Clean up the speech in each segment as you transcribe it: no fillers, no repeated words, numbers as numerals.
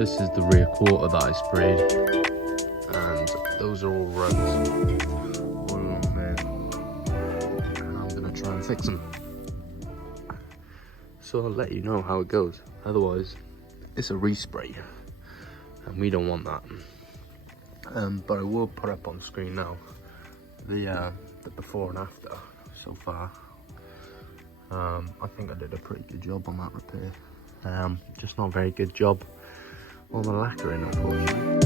this is the rear quarter that I sprayed, and those are all runs. Oh man, and I'm gonna try and fix them. So I'll let you know how it goes. Otherwise, it's a respray, and we don't want that. But I will put up on screen now the before and after so far. I think I did a pretty good job on that repair. Just not a very good job on the lacquering, unfortunately.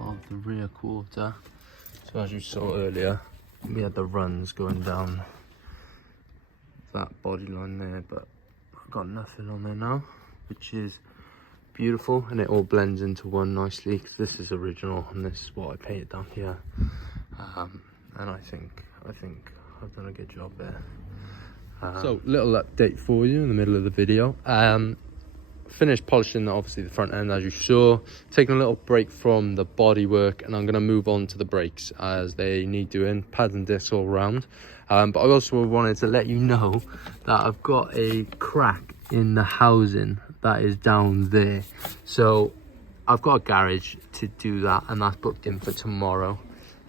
Of the rear quarter. So as you saw earlier, we had the runs going down that body line there, but I've got nothing on there now, which is beautiful, and it all blends into one nicely, because this is original and this is what I painted down here. And I think I've done a good job there. So little update for you in the middle of the video. Finished polishing obviously the front end, as you saw, taking a little break from the bodywork, and I'm going to move on to the brakes as they need doing, pads and discs all around. But I also wanted to let you know that I've got a crack in the housing that is down there, so I've got a garage to do that, and that's booked in for tomorrow.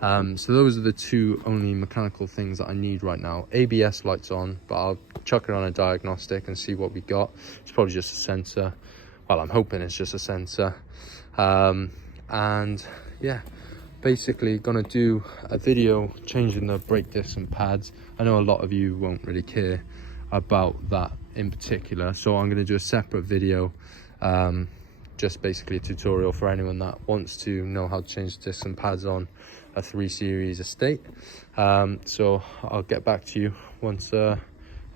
So those are the two only mechanical things that I need right now. ABS lights on, but I'll chuck it on a diagnostic and see what we got. It's probably just a sensor. Well, I'm hoping it's just a sensor. And yeah, basically gonna do a video changing the brake discs and pads. I know a lot of you won't really care about that in particular, so I'm gonna do a separate video, just basically a tutorial for anyone that wants to know how to change the discs and pads on a 3 Series estate. So I'll get back to you once I've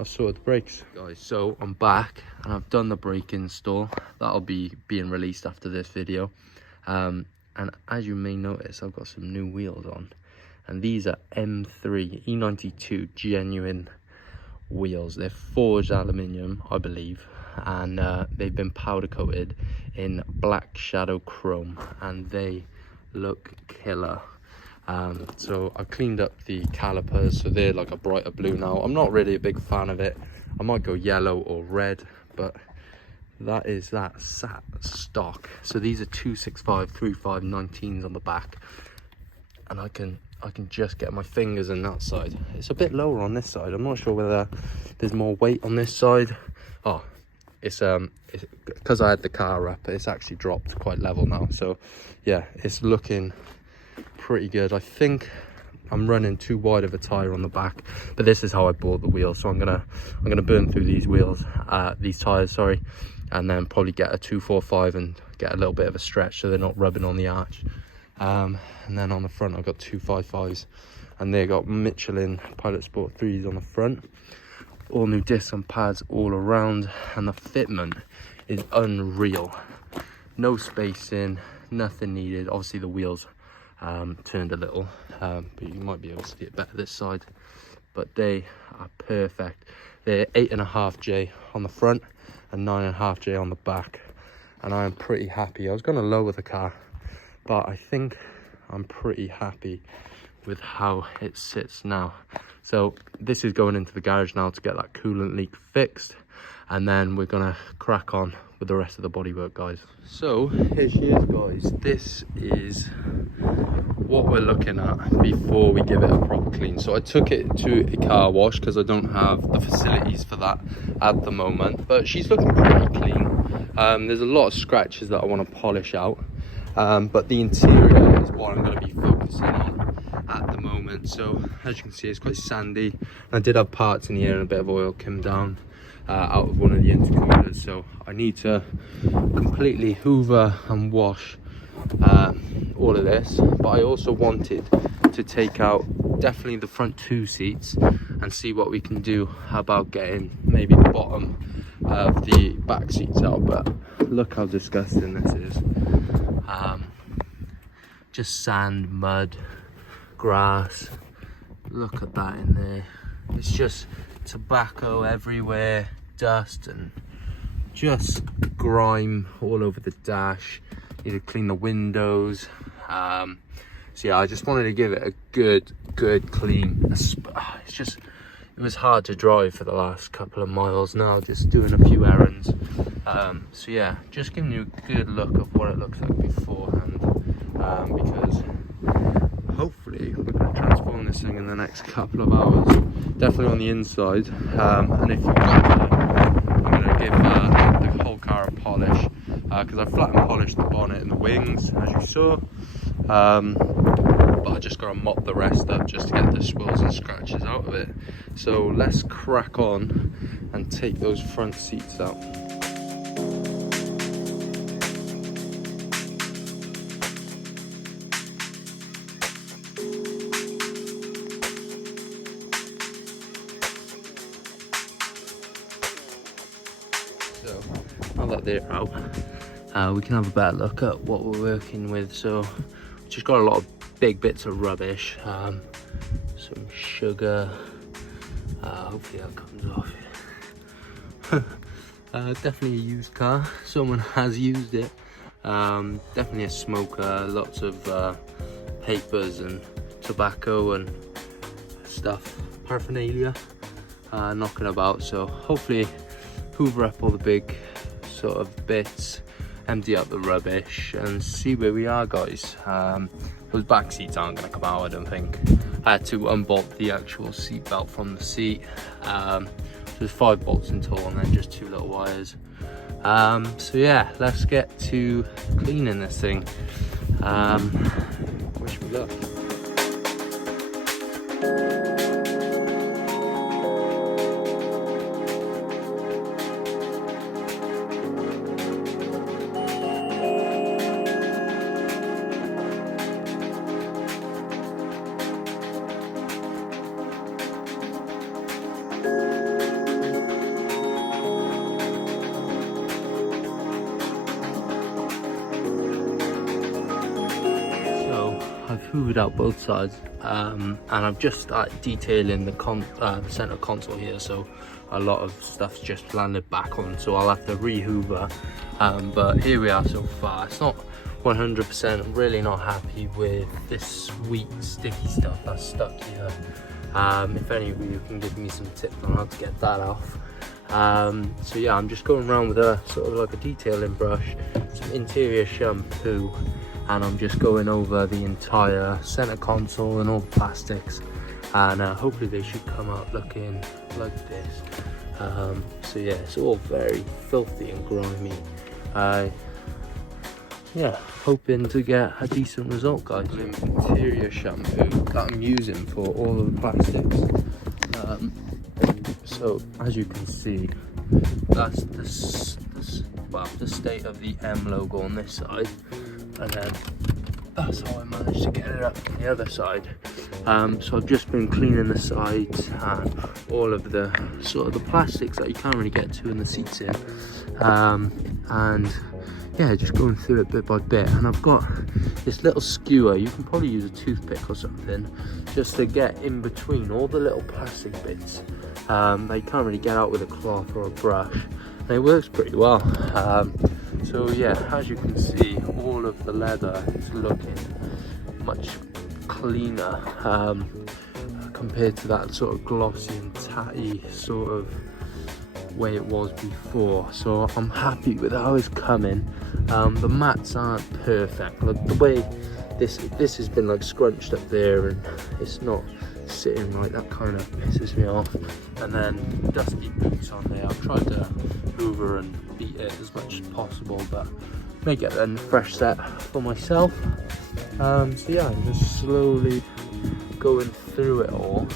sorted the brakes. Guys, so I'm back and I've done the brake install. That'll be being released after this video. And as you may notice, I've got some new wheels on, and these are M3 E92 genuine wheels. They're forged aluminium, I believe, and they've been powder coated in black shadow chrome, and they look killer. So I cleaned up the calipers, so they're like a brighter blue now. I'm not really a big fan of it. I might go yellow or red, but that is that sat stock. So these are 265 35 19s on the back, and I can just get my fingers in that side. It's a bit lower on this side. I'm not sure whether there's more weight on this side. Oh, it's because I had the car up, it's actually dropped quite level now. So yeah, it's looking pretty good. I think I'm running too wide of a tire on the back, but this is how I bought the wheels. So I'm gonna burn through these wheels, these tires, sorry, and then probably get a 245 and get a little bit of a stretch so they're not rubbing on the arch. And then on the front I've got 255s, and they got Michelin Pilot Sport 3s on the front. All new discs and pads all around, and the fitment is unreal. No spacing, nothing needed. Obviously the wheels turned a little, but you might be able to see it better this side, but they are perfect. They're 8.5J on the front and 9.5J on the back, and I am pretty happy. I was going to lower the car, but I think I'm pretty happy with how it sits now. So this is going into the garage now to get that coolant leak fixed, and then we're gonna crack on with the rest of the bodywork, guys. So here she is, guys. This is what we're looking at before we give it a proper clean. So I took it to a car wash because I don't have the facilities for that at the moment, but she's looking pretty clean. There's a lot of scratches that I want to polish out, but the interior is what I'm going to be focusing on at the moment. So as you can see, it's quite sandy. I did have parts in here and a bit of oil came down out of one of the intercoolers, so I need to completely hoover and wash all of this. But I also wanted to take out definitely the front 2 seats and see what we can do about getting maybe the bottom of the back seats out. But look how disgusting this is. Just sand, mud, grass. Look at that in there. It's just tobacco everywhere. dust and just grime all over the dash. Need to clean the windows. So yeah, I just wanted to give it a good clean. It was hard to drive for the last couple of miles now, just doing a few errands. So yeah, just giving you a good look of what it looks like beforehand, because hopefully we're going to transform this thing in the next couple of hours, definitely on the inside. And if you want, I'm going to give the whole car a polish, because I flat and polished the bonnet and the wings, as you saw. But I just got to mop the rest up just to get the swirls and scratches out of it. So let's crack on and take those front seats out. So now that they're out, we can have a better look at what we're working with. So we've just got a lot of big bits of rubbish, some sugar, hopefully that comes off. Definitely a used car, someone has used it. Definitely a smoker, lots of papers and tobacco and stuff, paraphernalia knocking about. So hopefully hoover up all the big sort of bits, empty out the rubbish and see where we are, guys. Those back seats aren't going to come out, I don't think. I had to unbolt the actual seat belt from the seat. So there's 5 bolts in total and then just 2 little wires. So yeah, let's get to cleaning this thing. Wish me luck. I've hoovered out both sides, and I've just started detailing the center console here, so a lot of stuff's just landed back on, so I'll have to re-hoover. But here we are so far. It's not 100%. I'm really not happy with this sweet sticky stuff that's stuck here. If any of you can give me some tips on how to get that off. So yeah, I'm just going around with a sort of like a detailing brush, some interior shampoo, and I'm just going over the entire center console and all the plastics, and hopefully they should come out looking like this. So yeah, it's all very filthy and grimy. Yeah, hoping to get a decent result, guys. Interior shampoo that I'm using for all of the plastics. So as you can see, that's the state of the M logo on this side, and then that's how I managed to get it up on the other side. So I've just been cleaning the sides and all of the sort of the plastics that you can't really get to in the seats in, and yeah, just going through it bit by bit. And I've got this little skewer, you can probably use a toothpick or something, just to get in between all the little plastic bits that you can't really get out with a cloth or a brush, and it works pretty well. So yeah, as you can see, all of the leather is looking much cleaner compared to that sort of glossy and tatty sort of way it was before. So I'm happy with how it's coming. The mats aren't perfect, like the way this has been like scrunched up there and it's not sitting right, that kind of pisses me off. And then dusty boots on there, I've tried to hoover and beat it as much as possible, but may get a fresh set for myself. So yeah, I'm just slowly going through it all,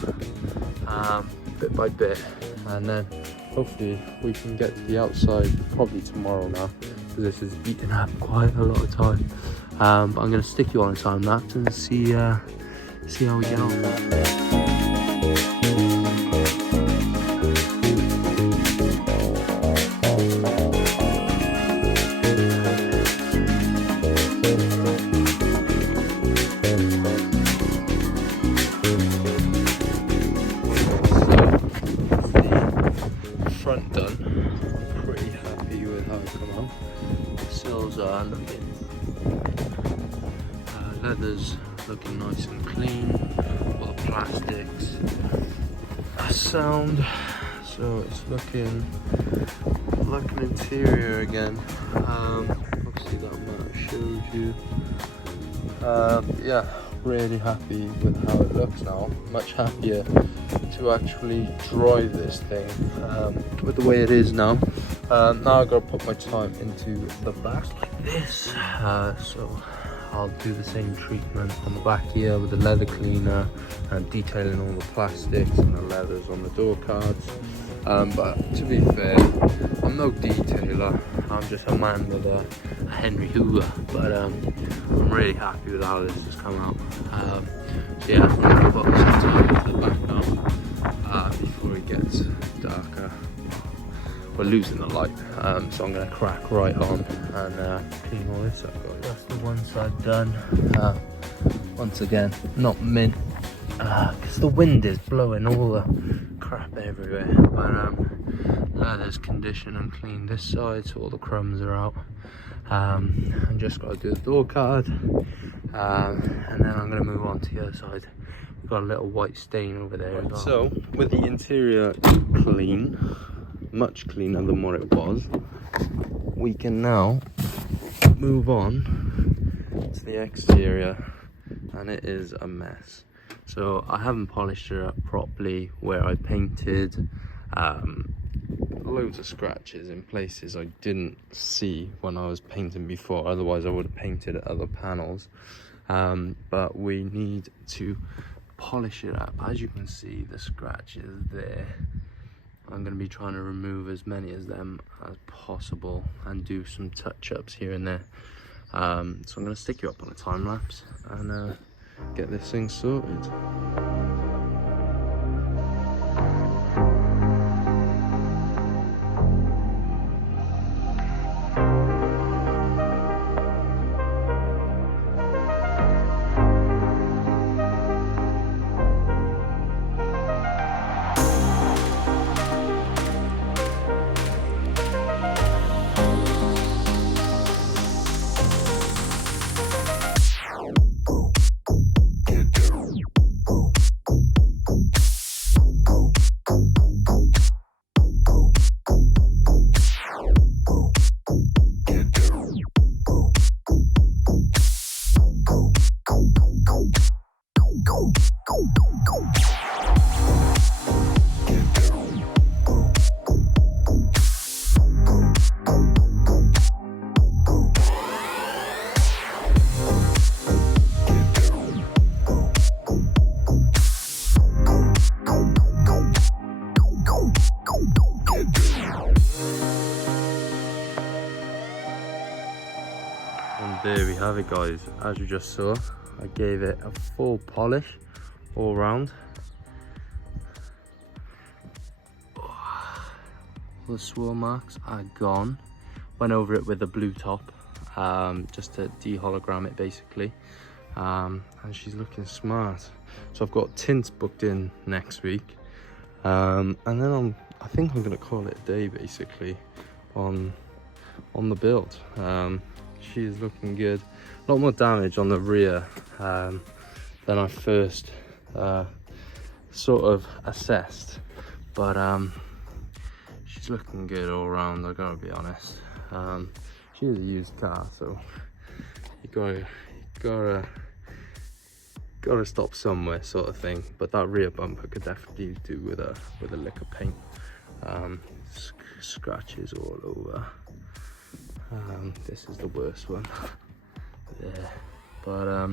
bit by bit, and then hopefully we can get to the outside probably tomorrow now, because this is eating up quite a lot of time. But I'm going to stick you on a time lapse and see how we get on. Front done, chromos are looking. Leather's looking nice and clean. All the plastics are sound. So it's looking like an interior again. Obviously that map shows you. Yeah, really happy with how it looks now. Much happier to actually drive this thing with the way it is now. Now I've got to put my time into the back like this. So I'll do the same treatment on the back here with the leather cleaner and detailing all the plastics and the leathers on the door cards. But to be fair, I'm no detailer. I'm just a man with a Henry Hoover. But I'm really happy with how this has come out. So yeah, I'm going to put some time into the back now before it gets darker. We're losing the light, so I'm going to crack right on and clean all this up. That's the one side done. Once again, not mint, because the wind is blowing all the crap everywhere. But leather's conditioned and cleaned this side, so all the crumbs are out. I'm just got to do the door card, and then I'm going to move on to the other side. We've got a little white stain over there as well. So with the interior clean, much cleaner than what it was, we can now move on to the exterior, and it is a mess. So I haven't polished it up properly where I painted. Loads of scratches in places I didn't see when I was painting before, otherwise I would have painted other panels. But we need to polish it up. As you can see, the scratches there. I'm going to be trying to remove as many of them as possible and do some touch-ups here and there. So I'm going to stick you up on a time lapse and get this thing sorted. There we have it, guys. As you just saw, I gave it a full polish all round. All the swirl marks are gone. Went over it with a blue top just to de-hologram it basically, and she's looking smart. So I've got tints booked in next week, and then I think I'm gonna call it a day basically on the build. She is looking good. A lot more damage on the rear than I first sort of assessed, but she's looking good all around, I gotta be honest. She is a used car, so you gotta stop somewhere, sort of thing. But that rear bumper could definitely do with a lick of paint. Scratches all over. This is the worst one there, but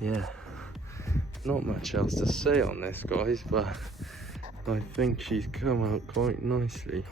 yeah, not much else to say on this, guys, but I think she's come out quite nicely.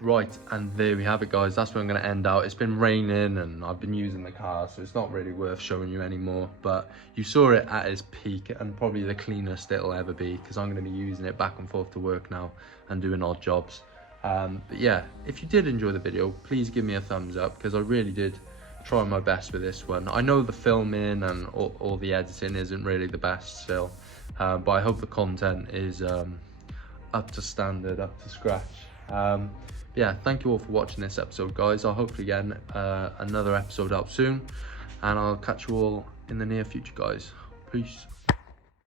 Right, and there we have it, guys. That's where I'm going to end out. It's been raining and I've been using the car, so it's not really worth showing you anymore, but you saw it at its peak and probably the cleanest it'll ever be, because I'm going to be using it back and forth to work now and doing odd jobs. But yeah, if you did enjoy the video, please give me a thumbs up, because I really did try my best with this one. I know the filming and all the editing isn't really the best still, but I hope the content is up to standard, up to scratch. Yeah, thank you all for watching this episode, guys. I'll hopefully get another episode out soon, and I'll catch you all in the near future, guys. Peace.